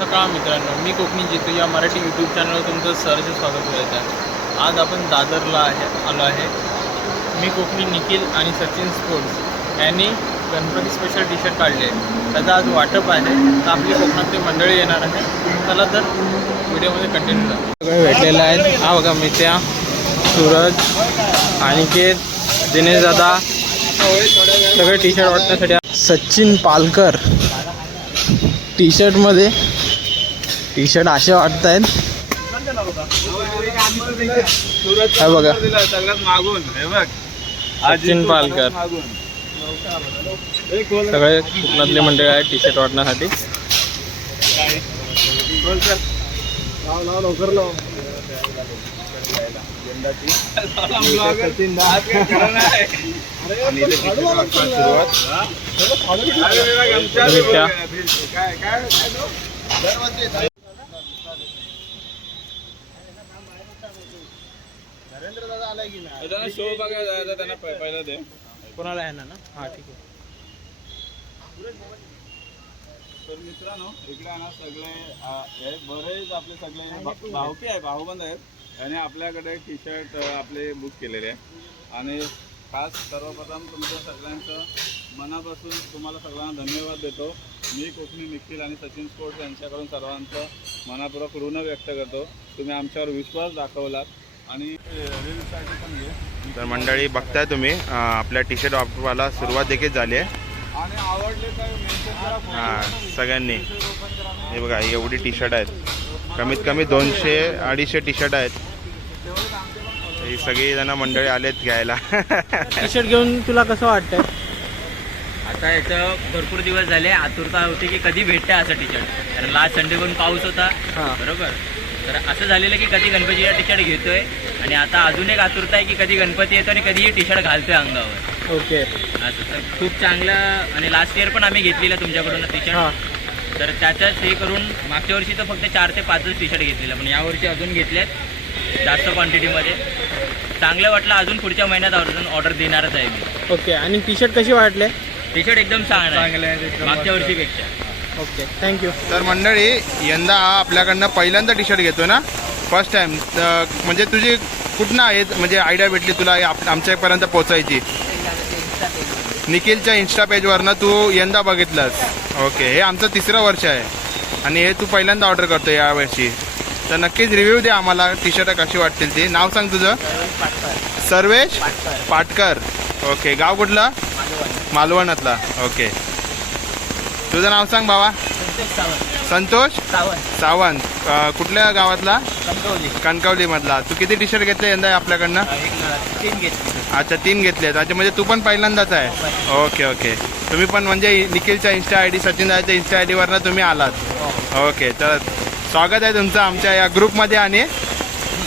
सकाळ मित्रांनो? मी कोकणी जितू या मराठी यूट्यूब चॅनलवर तुमचं सहर्ष स्वागत करायचं आहे. आज आपण दादरला आहे आलो आहे. मी कोकणी निखिल आणि सचिन स्पोर्ट्स यांनी गणपती स्पेशल टी शर्ट काढले. आहे त्याचं आज वाटप आहे. तर आपली कोकणातली मंडळी येणार आहे. चला तर व्हिडिओमध्ये कंटिन्यू करा सगळे भेटलेले आहेत. हा बघा मित्या सूरज अनिकेत दिनेश दादा. सगळे टी शर्ट वाटण्यासाठी. सचिन पालकर टी शर्टमध्ये टी शर्ट असे वाटत आहेत बघा. सचिन पालकर. सगळे कोकणातले मंडळी आहेत टी शर्ट वाटण्यासाठी नित्या. काय काय त्यांना शो बघायला जायचा त्यांना पहि- पहिला दे. कोणाला आहे ना? ना हां ठीक आहे. तर मित्रांनो इकडे ना सगळे हे बरेच आपले सगळे भावकी आहे भाऊबंद आहेत. आणि आपल्याकडे टी शर्ट आपले बुक केलेले आहे. आणि खास सर्वप्रथम तुमच्या सगळ्यांचं मनापासून तुम्हाला सगळ्यांना धन्यवाद देतो. मी कोकणी निखिल आणि सचिन स्पोर्ट्स यांच्याकडून सर्वांचं मनापूर्वक ऋण व्यक्त करतो. तुम्ही आमच्यावर विश्वास दाखवलात. आणि तर मंडळी बघताय तुम्ही आपल्या टी शर्ट वापरवाला सुरुवात देखील झाली आहे. हां. सगळ्यांनी. हे बघा एवढी टी शर्ट आहेत. कमीत कमी दोनशे अडीचशे टी शर्ट आहेत. ही सगळी जण मंडळी आलेत घ्यायला. टी शर्ट घेऊन तुला कसं वाटतंय? आता याचं भरपूर दिवस झाले आतुरता होती की कधी भेटते असं टी शर्ट कारण लास्ट संडे पण पाऊस होता बरोबर? तर असं झालेलं की कधी गणपतीचा टी शर्ट घेतोय आणि आता अजून एक आतुरता आहे की कधी गणपती येतो आणि कधीही टी शर्ट घालतोय अंगावर. ओके. असं तर खूप चांगलं आणि लास्ट इयर पण आम्ही घेतलेलं तुमच्याकडून टी शर्ट तर त्याच्याच हे करून मागच्या वर्षी तर फक्त चार ते पाचच टी शर्ट घेतलेलं पण यावर्षी अजून घेतलेत जास्त क्वांटिटीमध्ये चांगलं वाटलं अजून पुढच्या महिन्यात अजून ऑर्डर देणारच आहे मी. ओके. आणि टी शर्ट कशी वाटले? टी शर्ट एकदम चांगलं चांगले आहे मागच्या. वर्षीपेक्षा. ओके थँक्यू तर मंडळी यंदा हा आपल्याकडनं पहिल्यांदा टी शर्ट घेतो ना फर्स्ट टाइम म्हणजे तुझी कुठनं आहे म्हणजे आयडिया भेटली तुला हे आप- आमच्यापर्यंत पोचायची निखिलच्या इन्स्टा पेजवरनं तू यंदा बघितलंस. ओके हे आमचं तिसरं वर्ष आहे. आणि हे तू पहिल्यांदा ऑर्डर करतो यावर्षी. तर नक्कीच रिव्ह्यू दे आम्हाला टी शर्ट कशी वाटतील ती. नाव सांग तुझं. सर्वेश पाटकर. ओके गाव कुठलं? मालवणातला. ओके तुझं नाव सांग भावा संतोष सावंत. अं, कुठल्या गावातला? कणकवली. मधला. तू किती टी शर्ट घेतले यंदा आपल्याकडनं? अच्छा तीन घेतलेत अच्छा म्हणजे तू पण पहिल्यांदाच आहे. Okay okay. तुम्ही पण म्हणजे निखिलच्या इन्स्टा आय डी सचिन दादाच्या इन्स्टा आय डीवरनं तुम्ही आलात. ओके तर स्वागत आहे तुमचं आमच्या या ग्रुपमध्ये आणि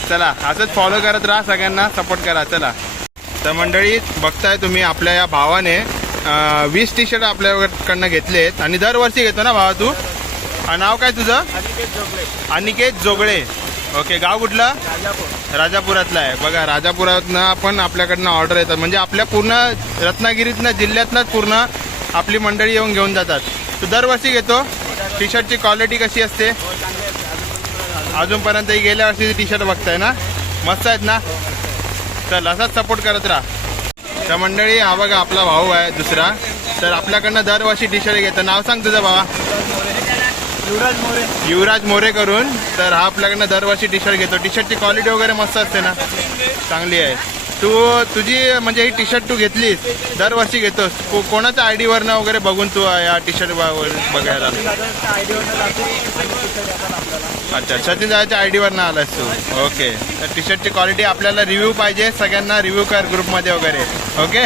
चला असंच फॉलो करत राहा सगळ्यांना सपोर्ट करा. चला. तर मंडळी बघताय तुम्ही आपल्या या भावाने वीस टी शर्ट आपल्याकडनं घेतलेत. आणि दरवर्षी घेतो ना भावा तू? नाव काय तुझं? अनिकेत जोगळे. ओके गाव कुठलं? राजापुरातला आहे. बघा राजापुरातनं पण आपल्याकडनं ऑर्डर येतात. म्हणजे आपल्या पूर्ण रत्नागिरीतनं जिल्ह्यातनंच पूर्ण आपली मंडळी येऊन घेऊन जातात. तू दरवर्षी घेतो? टी शर्टची क्वालिटी कशी असते? अजूनपर्यंत ही गेल्या वर्षी टी शर्ट बघताय ना? मस्त आहेत ना? चल असाच सपोर्ट करत राहा. तर मंडळी हा बघा आपला भाऊ आहे दुसरा. तर आपल्याकडनं दरवर्षी टी शर्ट घेतं. नाव सांग तुझं भावा. युवराज मोरे. करून. तर हा आपल्याकडनं दरवर्षी टी शर्ट घेतो. टी शर्टची क्वालिटी वगैरे मस्त असते ना? चांगली आहे. तू तुझी म्हणजे ही टी शर्ट तू घेतलीस दरवर्षी घेतोस. को- कोणाच्या आय डीवरनं वगैरे बघून तू या टी शर्ट बघायला अच्छा सचिन दादाच्या आय डीवरनं आलास तू. ओके. तर टी शर्टची क्वालिटी आपल्याला रिव्ह्यू पाहिजे. सगळ्यांना रिव्ह्यू कर ग्रुपमध्ये वगैरे. ओके?